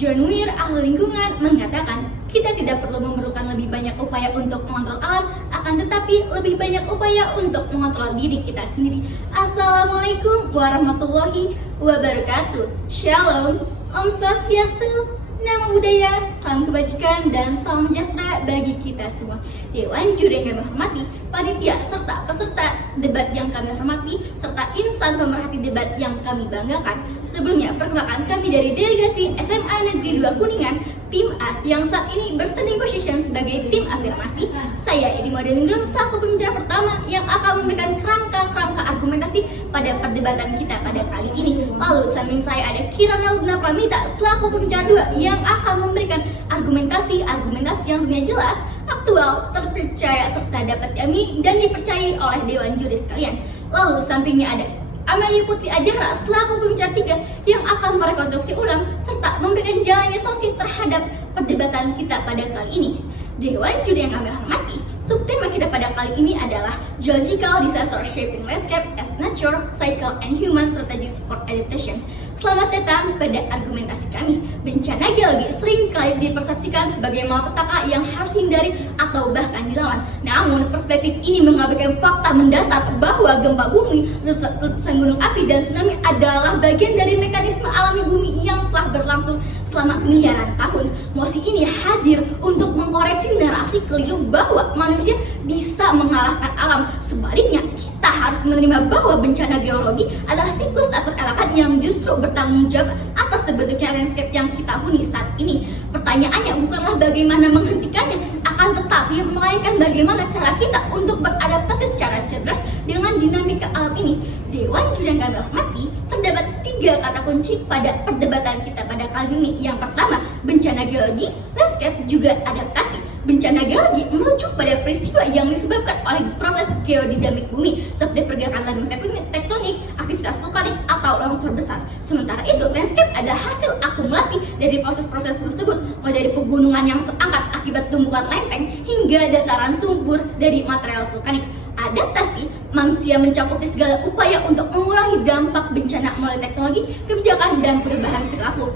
John Muir, ahli lingkungan, mengatakan kita tidak perlu memerlukan lebih banyak upaya untuk mengontrol alam, akan tetapi lebih banyak upaya untuk mengontrol diri kita sendiri. Assalamualaikum warahmatullahi wabarakatuh. Shalom, Om Swastiastu, Namo Buddhaya, salam kebajikan dan salam sejahtera bagi kita semua. Dewan juri yang kami hormati, panitia serta peserta debat yang kami hormati, serta insan pemerhati debat yang kami banggakan. Sebelumnya, perkenalkan kami dari delegasi SMA Negeri 2 Kuningan, tim A yang saat ini berstanding position sebagai tim afirmasi. Saya Edi Modeningrum, selaku pembicara pertama yang akan memberikan kerangka argumentasi pada perdebatan kita pada kali ini. Lalu samping saya ada Kirana Lubna Pramita selaku pembicara 2 yang akan memberikan argumentasi yang tentunya jelas, aktual, terpercaya, serta dapat diamini dan dipercayai oleh Dewan Juri sekalian. Lalu sampingnya ada Amelia Putri Ajahra selaku pembicara 3 yang akan merekonstruksi ulang serta memberikan jalannya solusi terhadap perdebatan kita pada kali ini. Dewan juri yang kami hormati, subtema kita pada kali ini adalah Geological Disaster Shaping Landscape as Nature, Cycle, and Human Strategies for Adaptation. Selamat datang pada argumentasi kami. Bencana geologi seringkali dipersepsikan sebagai malapetaka yang harus dihindari atau bahkan dilawan. Namun, perspektif ini mengabaikan fakta mendasar bahwa gempa bumi, letusan gunung api, dan tsunami adalah bagian dari mekanisme alami bumi yang telah berlangsung selama miliaran tahun. Mosi ini hadir untuk mengkoreksi narasi keliru bahwa manusia bisa mengalahkan alam. Sebaliknya, kita harus menerima bahwa bencana geologi adalah siklus atau elemen yang justru bertanggung jawab atas terbentuknya landscape yang kita huni saat ini. Pertanyaannya bukanlah bagaimana menghentikannya, akan tetapi melainkan bagaimana cara kita untuk beradaptasi secara cerdas dengan dinamika alam ini. Dewan juri yang kami hormati, terdapat 3 kata kunci pada perdebatan kita pada kali ini. Yang pertama, bencana geologi, landscape, juga adaptasi. Bencana geologi merujuk pada peristiwa yang disebabkan oleh proses geodinamik bumi seperti pergerakan lempeng tektonik, aktivitas vulkanik, atau longsor besar. Sementara itu, landscape adalah hasil akumulasi dari proses-proses tersebut, mulai dari pegunungan yang terangkat akibat tumbukan lempeng hingga dataran subur dari material vulkanik. Adaptasi, manusia mencakupi segala upaya untuk mengurangi dampak bencana melalui teknologi, kebijakan, dan perubahan perilaku.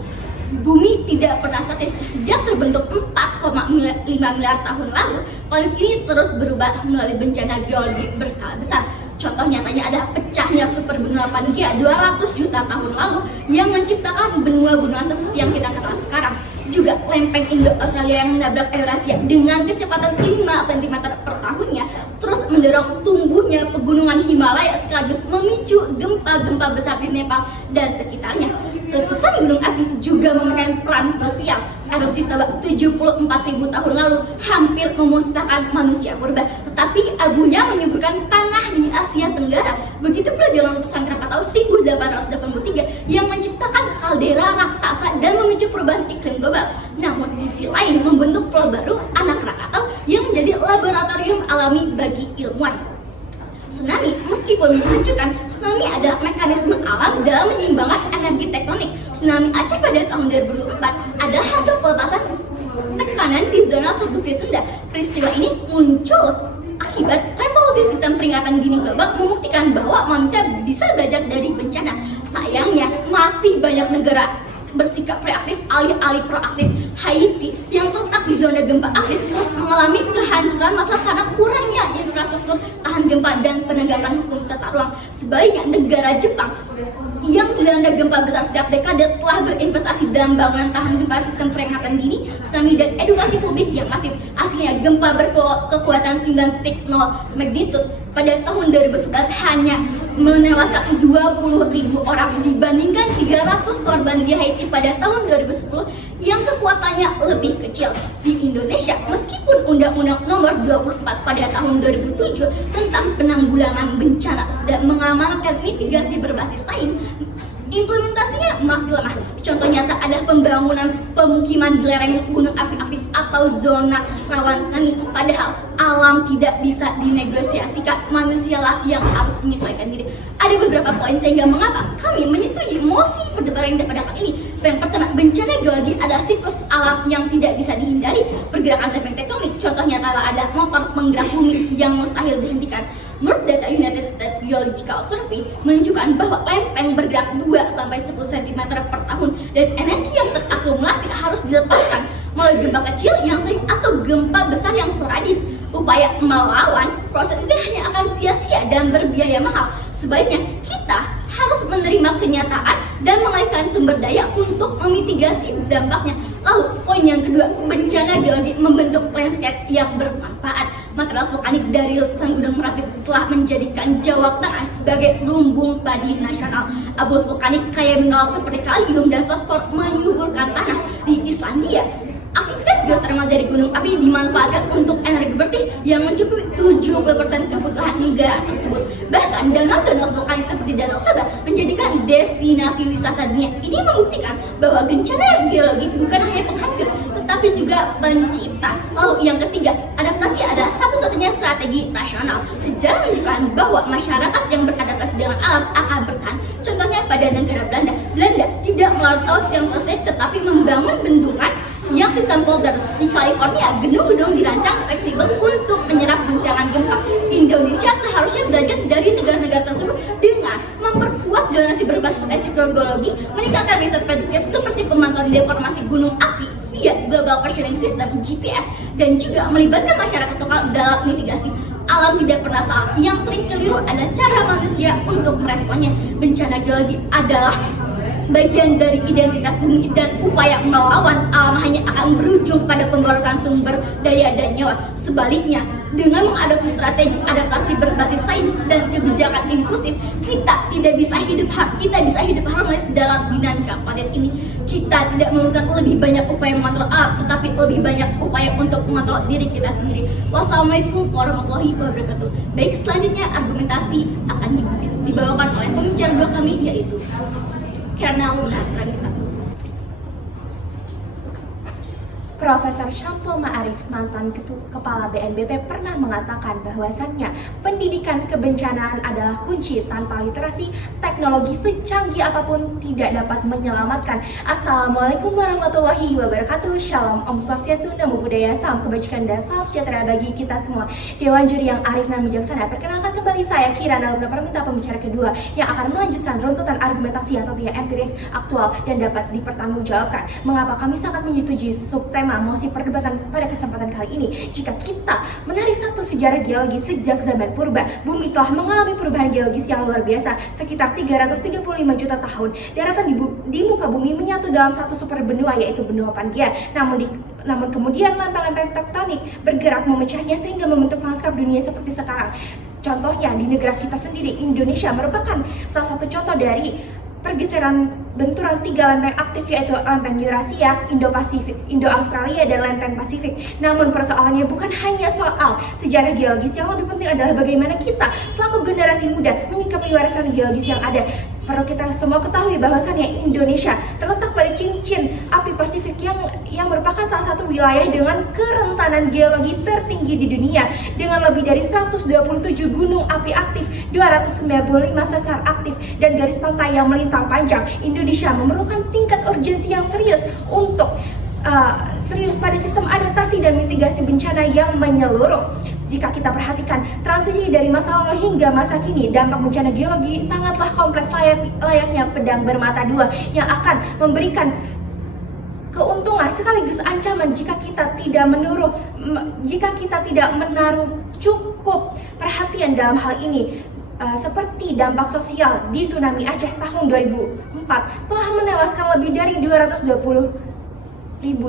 Bumi tidak pernah statis. Sejak terbentuk 4,5 miliar tahun lalu, planet ini terus berubah melalui bencana geologi berskala besar. Contoh nyatanya adalah pecahnya superbenua Pangea 200 juta tahun lalu yang menciptakan benua-benua seperti yang kita kenal sekarang. Juga lempeng Indo-Australia yang menabrak Eurasia dengan kecepatan 5 cm per tahunnya terus mendorong tumbuhnya pegunungan Himalaya sekaligus memicu gempa-gempa besar di Nepal dan sekitarnya. Letusan gunung api juga memainkan peran krusial. Erupsi Toba 74.000 tahun lalu hampir memusnahkan manusia purba, tetapi abunya menyuburkan tanah di Asia Tenggara. Begitu pula dengan letusan Krakatau 1883 yang menciptakan kaldera raksasa dan memicu perubahan iklim global. Namun di sisi lain membentuk pulau baru, anak Krakatau, yang menjadi laboratorium alami bagi ilmuwan. Tsunami, meskipun menunjukkan tsunami adalah mekanisme alam dalam menyeimbangkan energi tektonik. Tsunami Aceh pada tahun 2004 adalah hasil pelepasan tekanan di zona subduksi Sunda. Peristiwa ini muncul akibat revolusi sistem peringatan dini global membuktikan bahwa manusia bisa belajar dari bencana. Sayangnya, masih banyak negara bersikap reaktif alih-alih proaktif. Haiti yang terletak di zona gempa aktif mengalami kehancuran massal karena kurangnya infrastruktur tahan gempa dan penegakan hukum tata ruang. Sebaliknya, negara Jepang yang dilanda gempa besar setiap dekade telah berinvestasi dalam bangunan tahan gempa, sistem peringatan dini, tsunami, dan edukasi publik yang masif. Aslinya gempa berkekuatan 9.0 magnitude pada tahun 2011 hanya menewaskan 20.000 orang dibandingkan 300 korban di Haiti pada tahun 2010 yang kekuatannya lebih kecil. Di Indonesia, meskipun Undang-Undang Nomor 24 pada tahun 2007 tentang penanggulangan bencana sudah mengamanatkan mitigasi berbasis sains, implementasinya masih lemah. Contoh nyata adalah pembangunan pemukiman di lereng gunung api aktif atau zona rawan tsunami. Padahal alam tidak bisa dinegosiasikan, manusialah yang harus menyesuaikan diri. Ada beberapa poin sehingga mengapa kami menyetujui mosi perdebatan pada kali ini. Yang pertama, bencana geologi adalah siklus alam yang tidak bisa dihindari. Pergerakan lempeng tektonik, contohnya adalah motor penggerak bumi yang mustahil dihentikan. Menurut data United States Geological Survey menunjukkan bahwa lempeng bergerak 2-10 cm per tahun dan energi yang terakumulasi harus dilepaskan melalui gempa kecil yang sering atau gempa besar yang sporadis. Upaya melawan proses ini hanya akan sia-sia dan berbiaya mahal. Sebaliknya, kita harus menerima kenyataan dan mengalihkan sumber daya untuk memitigasi dampaknya. Lalu, poin yang kedua, bencana geologi membentuk landscape yang bermanfaat. Material vulkanik dari letusan Gunung Merapi telah menjadikan Jawa Tengah sebagai lumbung padi nasional. Abu vulkanik kaya mineral seperti kalium dan fosfor menyuburkan tanah. Di Islandia, aktivitas geotermal dari gunung api dimanfaatkan untuk energi bersih yang mencukupi 70% kebutuhan negara tersebut. Bahkan danau-danau vulkanik seperti Danau Toba menjadikan destinasi wisata dunia. Ini membuktikan bahwa bencana geologi bukan hanya penghancur, tetapi juga pencipta. Lalu yang ketiga, adaptasi adalah satu-satunya strategi nasional. Sejarah menunjukkan bahwa masyarakat yang beradaptasi dengan alam akan bertahan. Contohnya pada negara Belanda. Belanda tidak melaut laut yang selesai, tetapi membangun bendungan yang sistem polder. Di California, gedung-gedung dirancang fleksibel untuk menyerap guncangan gempa. Indonesia seharusnya belajar dari negara-negara tersebut dengan memperkuat zonasi berbasis resiko geologi, meningkatkan riset prediktif seperti pemantauan deformasi gunung api via Global Positioning System (GPS), dan juga melibatkan masyarakat lokal dalam mitigasi. Alam tidak pernah salah, yang sering keliru adalah cara manusia untuk meresponnya. Bencana geologi adalah bagian dari identitas bumi dan upaya melawan alam hanya akan berujung pada pemborosan sumber daya dan nyawa. Sebaliknya, dengan mengadopsi strategi adaptasi berbasis sains dan kebijakan inklusif, kita bisa hidup harmonis dalam dinamika planet ini. Kita tidak memerlukan lebih banyak upaya mengontrol alam, tetapi lebih banyak upaya untuk mengontrol diri kita sendiri. Wassalamualaikum warahmatullahi wabarakatuh. Baik, selanjutnya argumentasi akan dibawakan oleh pembicara dua kami, yaitu Karena Luna Pranita. Profesor Syamsul Ma'arif, mantan Kepala BNPB, pernah mengatakan bahwasannya pendidikan kebencanaan adalah kunci. Tanpa literasi, teknologi secanggih apapun tidak dapat menyelamatkan. Assalamualaikum warahmatullahi wabarakatuh. Shalom, Om Swastiastu, Namo Buddhaya, salam kebajikan dan salam sejahtera bagi kita semua. Dewan juri yang arif dan bijaksana, perkenalkan kembali saya Kirana Luna Pranita, pembicara kedua yang akan melanjutkan runtutan argumentasi yang tentunya empiris, aktual, dan dapat dipertanggungjawabkan. Mengapa kami sangat menyetujui subtema mosi perdebatan pada kesempatan kali ini? Jika kita menarik satu sejarah geologi sejak zaman purba, bumi telah mengalami perubahan geologis yang luar biasa. Sekitar 335 juta tahun, daratan di muka bumi menyatu dalam satu super benua, yaitu benua Pangea. Namun kemudian lempeng-lempeng tektonik bergerak memecahnya sehingga membentuk lanskap dunia seperti sekarang. Contohnya di negara kita sendiri, Indonesia merupakan salah satu contoh dari pergeseran benturan tiga lempeng aktif, yaitu lempeng Eurasia, Indo-Pasifik, Indo-Australia, dan lempeng Pasifik. Namun persoalannya bukan hanya soal sejarah geologis, yang lebih penting adalah bagaimana kita selaku generasi muda menyikapi warisan geologis yang ada. Perlu kita semua ketahui bahwasannya Indonesia terletak pada cincin api Pasifik yang merupakan salah satu wilayah dengan kerentanan geologi tertinggi di dunia, dengan lebih dari 127 gunung api aktif, 295 sesar aktif, dan garis pantai yang melintang panjang. Indonesia memerlukan tingkat urgensi yang serius untuk pada sistem adaptasi dan mitigasi bencana yang menyeluruh. Jika kita perhatikan transisi dari masa lalu hingga masa kini, dampak bencana geologi sangatlah kompleks, layaknya pedang bermata dua yang akan memberikan keuntungan sekaligus ancaman jika kita tidak menaruh cukup perhatian dalam hal ini. Seperti dampak sosial di tsunami Aceh tahun 2004 telah menewaskan lebih dari 220.000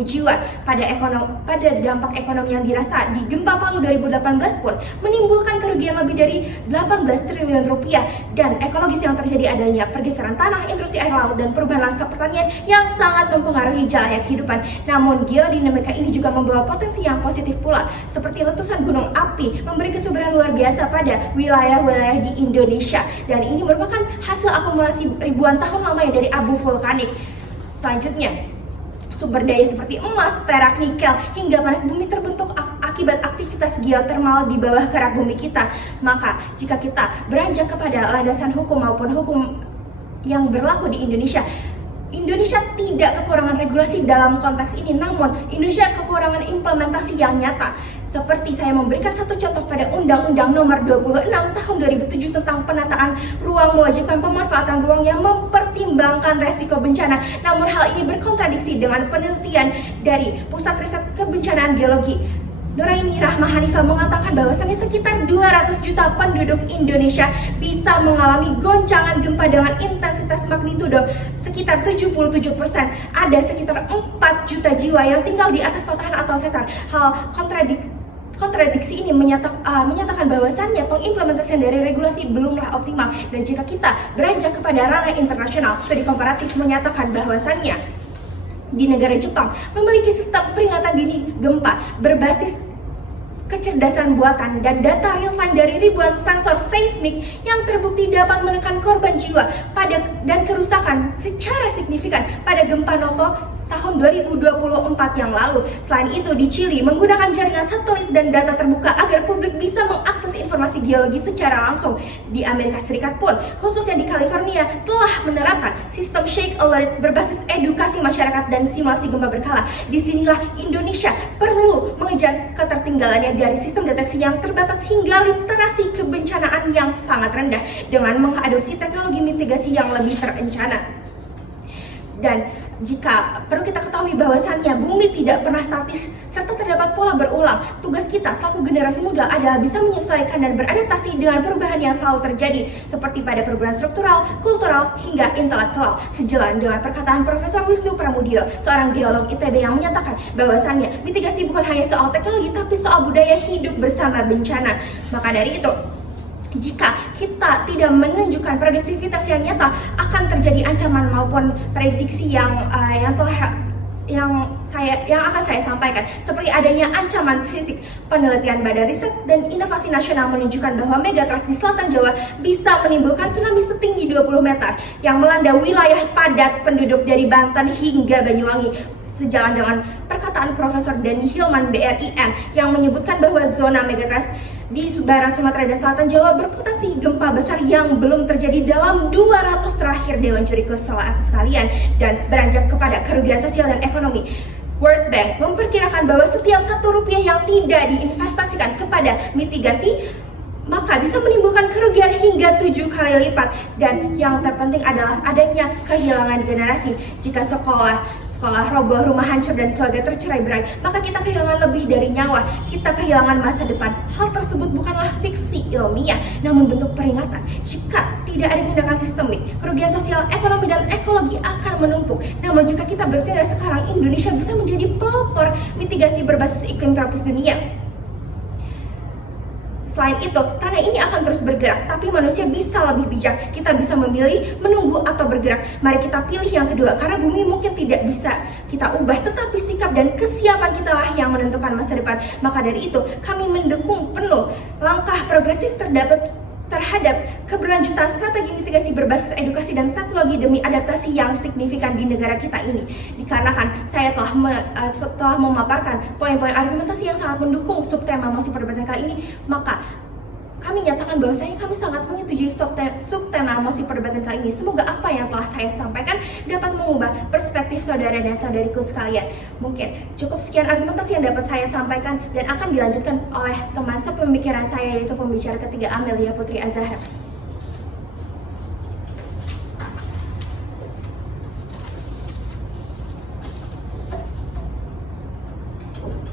jiwa. Pada dampak ekonomi yang dirasa di gempa Palu 2018 pun menimbulkan kerugian lebih dari 18 triliun rupiah, dan ekologis yang terjadi adanya pergeseran tanah, intrusi air laut, dan perubahan lanskap pertanian yang sangat mempengaruhi jalan kehidupan. Namun geodinamika ini juga membawa potensi yang positif pula, seperti letusan gunung api memberi kesuburan luar biasa pada wilayah-wilayah di Indonesia, dan ini merupakan hasil akumulasi ribuan tahun lamanya dari abu vulkanik. Selanjutnya, sumber daya seperti emas, perak, nikel, hingga panas bumi terbentuk akibat aktivitas geotermal di bawah kerak bumi kita. Maka jika kita beranjak kepada landasan hukum maupun hukum yang berlaku di Indonesia tidak kekurangan regulasi dalam konteks ini, namun Indonesia kekurangan implementasi yang nyata. Seperti saya memberikan satu contoh pada Undang-Undang Nomor 26 Tahun 2007 tentang penataan ruang mewajibkan pemanfaatan ruang yang mempertimbangkan resiko bencana. Namun hal ini berkontradiksi dengan penelitian dari Pusat Riset Kebencanaan Geologi. Nuraini Rahma Hanifah mengatakan bahwasannya sekitar 200 juta penduduk Indonesia bisa mengalami goncangan gempa dengan intensitas magnitudo sekitar 77%. Ada sekitar 4 juta jiwa yang tinggal di atas patahan atau sesar. Hal kontradiksi ini menyatakan bahwasannya pengimplementasian dari regulasi belumlah optimal, dan jika kita beranjak kepada ranah internasional, studi komparatif menyatakan bahwasannya di negara Jepang memiliki sistem peringatan dini gempa berbasis kecerdasan buatan dan data real time dari ribuan sensor seismik yang terbukti dapat menekan korban jiwa dan kerusakan secara signifikan pada gempa Noto tahun 2024 yang lalu. Selain itu, di Chili menggunakan jaringan satelit dan data terbuka agar publik bisa mengakses informasi geologi secara langsung. Di Amerika Serikat pun, khususnya di California, telah menerapkan sistem Shake Alert berbasis edukasi masyarakat dan simulasi gempa berkala. Disinilah Indonesia perlu mengejar ketertinggalannya dari sistem deteksi yang terbatas hingga literasi kebencanaan yang sangat rendah dengan mengadopsi teknologi mitigasi yang lebih terencana. Dan jika perlu kita ketahui bahwasannya bumi tidak pernah statis serta terdapat pola berulang, tugas kita selaku generasi muda adalah bisa menyesuaikan dan beradaptasi dengan perubahan yang selalu terjadi seperti pada perubahan struktural, kultural, hingga intelektual. Sejalan dengan perkataan Profesor Wisnu Pramudio, seorang geolog ITB, yang menyatakan bahwasannya mitigasi bukan hanya soal teknologi tapi soal budaya hidup bersama bencana. Maka dari itu, jika kita tidak menunjukkan progresivitas yang nyata, akan terjadi ancaman maupun prediksi yang akan saya sampaikan, seperti adanya ancaman fisik. Penelitian Badan Riset dan Inovasi Nasional menunjukkan bahwa megatrust di selatan Jawa bisa menimbulkan tsunami setinggi 20 meter yang melanda wilayah padat penduduk dari Banten hingga Banyuwangi. Sejalan dengan perkataan Profesor Denny Hilman BRIN yang menyebutkan bahwa zona megatrust di barat Sumatera dan selatan Jawa berpotensi gempa besar yang belum terjadi dalam 200 terakhir. Dewan Juri sekalian, dan beranjak kepada kerugian sosial dan ekonomi, World Bank memperkirakan bahwa setiap Rp1 yang tidak diinvestasikan kepada mitigasi maka bisa menimbulkan kerugian hingga 7 kali lipat. Dan yang terpenting adalah adanya kehilangan generasi. Jika sekolah roboh, rumah hancur, dan keluarga tercerai-berai, maka kita kehilangan lebih dari nyawa, kita kehilangan masa depan. Hal tersebut bukanlah fiksi ilmiah, namun bentuk peringatan. Jika tidak ada tindakan sistemik, kerugian sosial, ekonomi, dan ekologi akan menumpuk. Namun jika kita bertindak sekarang, Indonesia bisa menjadi pelopor mitigasi berbasis iklim tropis dunia. Selain itu, tanah ini akan terus bergerak, tapi manusia bisa lebih bijak. Kita bisa memilih menunggu atau bergerak. Mari kita pilih yang kedua, karena bumi mungkin tidak bisa kita ubah, tetapi sikap dan kesiapan kita lah yang menentukan masa depan. Maka dari itu, kami mendukung penuh langkah progresif terhadap keberlanjutan strategi mitigasi berbasis edukasi dan teknologi demi adaptasi yang signifikan di negara kita ini. Dikarenakan saya telah memaparkan poin-poin argumentasi yang sangat mendukung subtema Mosi Perdebatan kali ini, maka kami nyatakan bahwasanya kami sangat menyetujui subtema Mosi Perdebatan kali ini. Semoga apa yang telah saya sampaikan dapat mengubah perspektif saudara dan saudariku sekalian. Mungkin cukup sekian argumentasi yang dapat saya sampaikan dan akan dilanjutkan oleh teman sepemikiran saya, yaitu pembicara ketiga, Amelia Putri Azahra.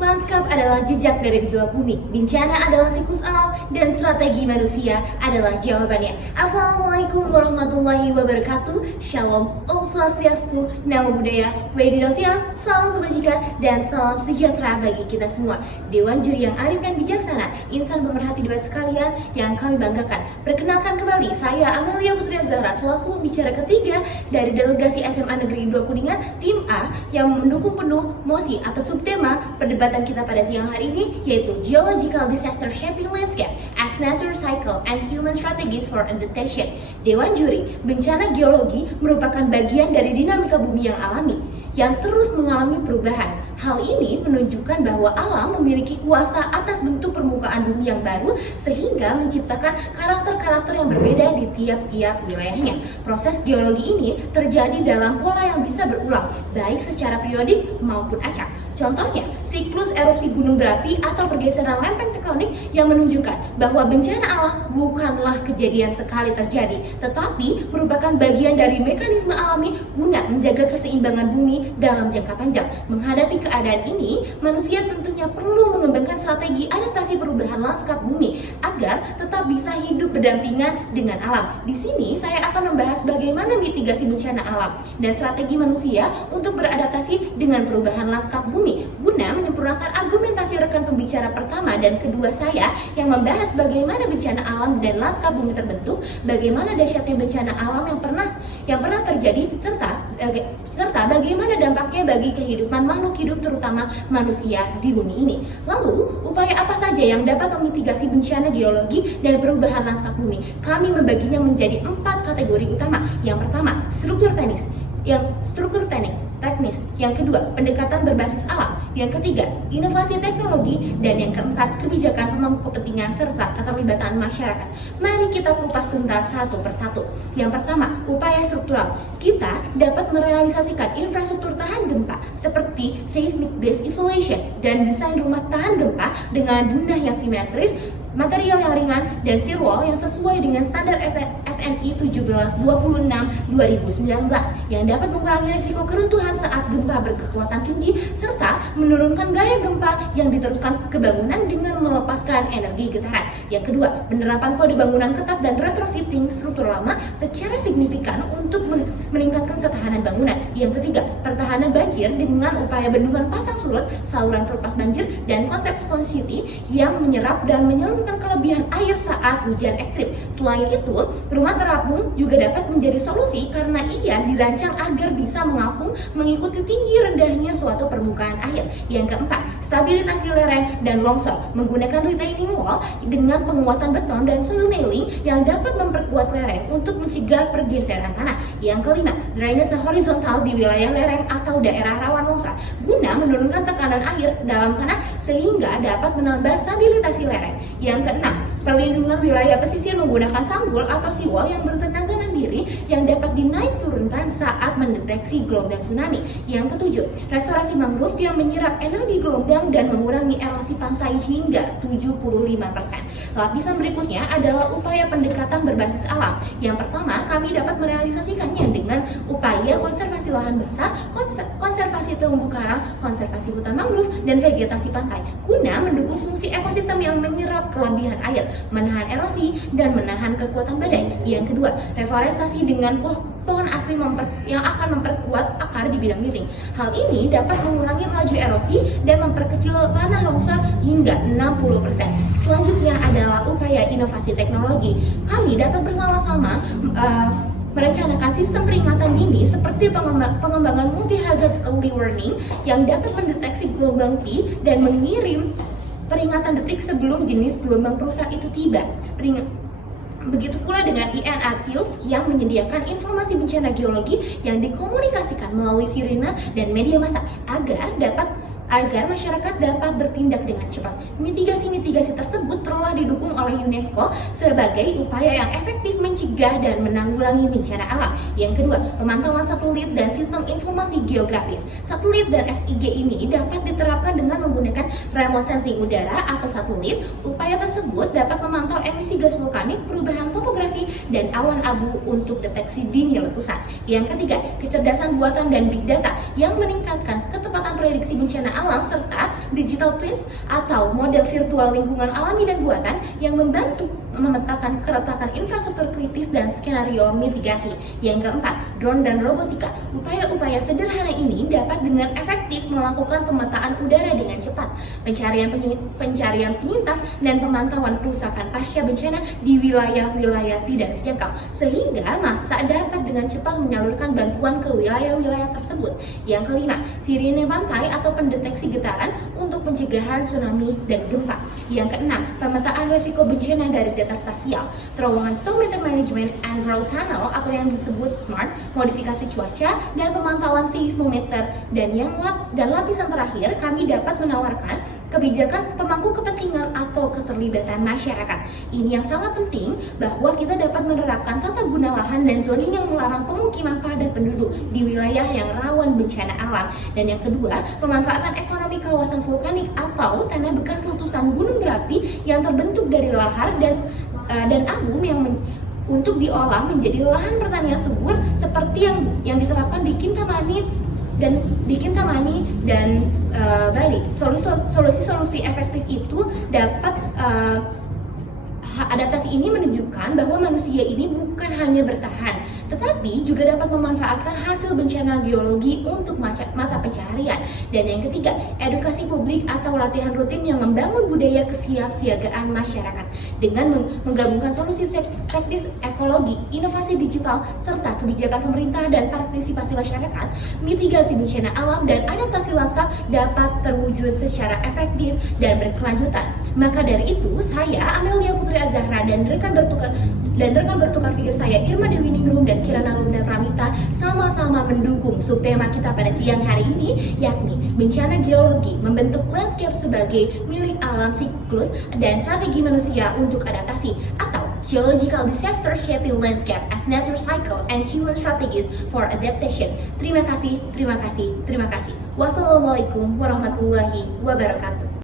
Lanskap adalah jejak dari gejolak bumi, bencana adalah siklus alam, dan strategi manusia adalah jawabannya. Assalamualaikum warahmatullahi wabarakatuh. Shalom, Om Swastiastu, Namo Buddhaya, Wedidoktiam, salam kebajikan, dan salam sejahtera bagi kita semua. Dewan Juri yang arif dan bijaksana, insan pemerhati debat sekalian yang kami banggakan. Perkenalkan kembali, saya Amelia Putri Azahra selaku pembicara ketiga dari delegasi SMA Negeri 2 Kuningan, tim A, yang mendukung penuh mosi atau subtema perdebatan kita pada siang hari ini, yaitu Geological Disaster Shaping Landscape as Nature Cycle and Human Strategies for Adaptation. Dewan Juri, bencana geologi merupakan bagian dari dinamika bumi yang alami. yang terus mengalami perubahan. Hal ini menunjukkan bahwa alam memiliki kuasa atas bentuk permukaan bumi yang baru sehingga menciptakan karakter-karakter yang berbeda di tiap-tiap wilayahnya. Proses geologi ini terjadi dalam pola yang bisa berulang, baik secara periodik maupun acak. Contohnya, siklus erupsi gunung berapi atau pergeseran lempeng tektonik yang menunjukkan bahwa bencana alam bukanlah kejadian sekali terjadi, tetapi merupakan bagian dari mekanisme alami guna menjaga keseimbangan bumi dalam jangka panjang. Menghadapi keadaan ini, manusia tentunya perlu mengembangkan strategi adaptasi perubahan lanskap bumi agar tetap bisa hidup berdampingan dengan alam. Di sini saya akan membahas bagaimana mitigasi bencana alam dan strategi manusia untuk beradaptasi dengan perubahan lanskap bumi guna menyempurnakan argumentasi rekan pembicara pertama dan kedua saya yang membahas bagaimana bencana alam dan lanskap bumi terbentuk, bagaimana dahsyatnya bencana alam yang pernah terjadi serta bagaimana dampaknya bagi kehidupan makhluk hidup terutama manusia di bumi ini. Lalu, upaya apa saja yang dapat memitigasi bencana geologi dan perubahan lanskap bumi? Kami membaginya menjadi 4 kategori utama. Yang pertama, struktur teknis. Yang kedua, pendekatan berbasis alam. Yang ketiga, inovasi teknologi. Dan yang keempat, kebijakan pemangku kepentingan serta keterlibatan masyarakat. Mari kita kupas tuntas satu persatu. Yang pertama, upaya struktural. Kita dapat merealisasikan infrastruktur tahan gempa seperti seismic based isolation dan desain rumah tahan gempa dengan denah yang simetris, material yang ringan, dan seawall yang sesuai dengan standar SNI 1726/2019 yang dapat mengurangi risiko keruntuhan saat gempa berkekuatan tinggi serta menurunkan gaya gempa yang diteruskan ke bangunan dengan melepaskan energi getaran. Yang kedua, penerapan kode bangunan ketat dan retrofitting struktur lama secara signifikan untuk meningkatkan ketahanan bangunan. Yang ketiga, pertahanan banjir dengan upaya bendungan pasang surut, saluran pelepas banjir, dan konsep Sponge City yang menyerap dan menyalurkan kelebihan air saat hujan ekstrim. Selain itu, rumah terapung juga dapat menjadi solusi karena ia dirancang agar bisa mengapung mengikuti tinggi rendahnya suatu permukaan air. Yang keempat, stabilitas lereng dan longsor menggunakan retaining wall dengan penguatan beton dan soil nailing yang dapat memperkuat lereng untuk mencegah pergeseran tanah. Yang kelima, drainase horizontal di wilayah lereng atau daerah rawan longsor guna menurunkan tekanan air dalam tanah sehingga dapat menambah stabilitas lereng. Yang keenam, perlindungan wilayah pesisir menggunakan tanggul atau seawall yang bertenaga mandiri yang dapat dinaik turunkan saat mendeteksi gelombang tsunami. Yang ketujuh, restorasi mangrove yang menyerap energi gelombang dan mengurangi erosi pantai hingga 75%. Lapisan berikutnya adalah upaya pendekatan berbasis alam. Yang pertama, kami dapat merealisasikannya dengan upaya konservasi lahan basah, konservasi terumbu karang, konservasi hutan mangrove, dan vegetasi pantai guna mendukung fungsi ekosistem yang menyerap kelebihan air, menahan erosi, dan menahan kekuatan badai. Yang kedua, reforestasi dengan pohon asli yang akan memperkuat akar di bidang miring. Hal ini dapat mengurangi laju erosi dan memperkecil tanah longsor hingga 60%. Selanjutnya adalah upaya inovasi teknologi. Kami dapat bersama-sama merencanakan sistem peringatan dini seperti pengembangan multi-hazard early warning yang dapat mendeteksi gelombang P dan mengirim peringatan detik sebelum jenis gelombang perusak itu tiba. Begitu pula dengan INATIUS yang menyediakan informasi bencana geologi yang dikomunikasikan melalui sirine dan media massa agar masyarakat dapat bertindak dengan cepat. Mitigasi-mitigasi tersebut telah didukung oleh UNESCO sebagai upaya yang efektif mencegah dan menanggulangi bencana alam. Yang kedua, pemantauan satelit dan sistem informasi geografis. Satelit dan SIG ini dapat diterapkan dengan menggunakan remote sensing udara atau satelit. Upaya tersebut dapat memantau emisi gas vulkanik, perubahan topografi, dan awan abu untuk deteksi dini letusan. Yang ketiga, kecerdasan buatan dan big data yang meningkatkan ketepatan prediksi bencana alam serta digital twins atau model virtual lingkungan alami dan buatan yang membantu memetakan keretakan infrastruktur kritis dan skenario mitigasi. Yang keempat, drone dan robotika. Upaya-upaya sederhana ini dapat dengan efektif melakukan pemetaan udara dengan cepat, pencarian penyintas, dan pemantauan kerusakan pasca bencana di wilayah-wilayah tidak terjangkau, sehingga massa dapat dengan cepat menyalurkan bantuan ke wilayah-wilayah tersebut. Yang kelima, sirine pantai atau pendeteksi getaran untuk pencegahan tsunami dan gempa. Yang keenam, pemetaan risiko bencana dari data spasial. Terowongan Storm Meter Management and Road Tunnel atau yang disebut SMART modifikasi cuaca, dan pemantauan seismometer. Dan lapisan terakhir, kami dapat menawarkan kebijakan pemangku kepentingan atau keterlibatan masyarakat. Ini yang sangat penting bahwa kita dapat menerapkan tata guna lahan dan zoning yang melarang pemukiman padat penduduk di wilayah yang rawan bencana alam. Dan yang kedua, pemanfaatan ekonomi kawasan vulkanik atau tanah bekas letusan gunung berapi yang terbentuk dari lahar dan abu untuk diolah menjadi lahan pertanian subur seperti yang diterapkan di Kintamani dan Bali. Solusi efektif itu dapat adaptasi ini menunjukkan bahwa manusia ini bukan hanya bertahan, tetapi juga dapat memanfaatkan hasil bencana geologi untuk mata pencaharian. Dan yang ketiga, edukasi publik atau latihan rutin yang membangun budaya kesiapsiagaan masyarakat dengan menggabungkan solusi teknis ekologi, inovasi digital, serta kebijakan pemerintah dan partisipasi masyarakat, mitigasi bencana alam dan adaptasi lanskap dapat terwujud secara efektif dan berkelanjutan. Maka dari itu, saya Amelia Putri Azahra dan rekan bertukar pikir saya Irma Dewi Ningrum dan Kirana Lunda Pramita sama-sama mendukung subtema kita pada siang hari ini, yakni bencana geologi membentuk landscape sebagai milik alam siklus dan strategi manusia untuk adaptasi, atau Geological Disaster Shaping Landscape as Nature Cycle and Human Strategies for Adaptation. Terima kasih. Wassalamualaikum warahmatullahi wabarakatuh.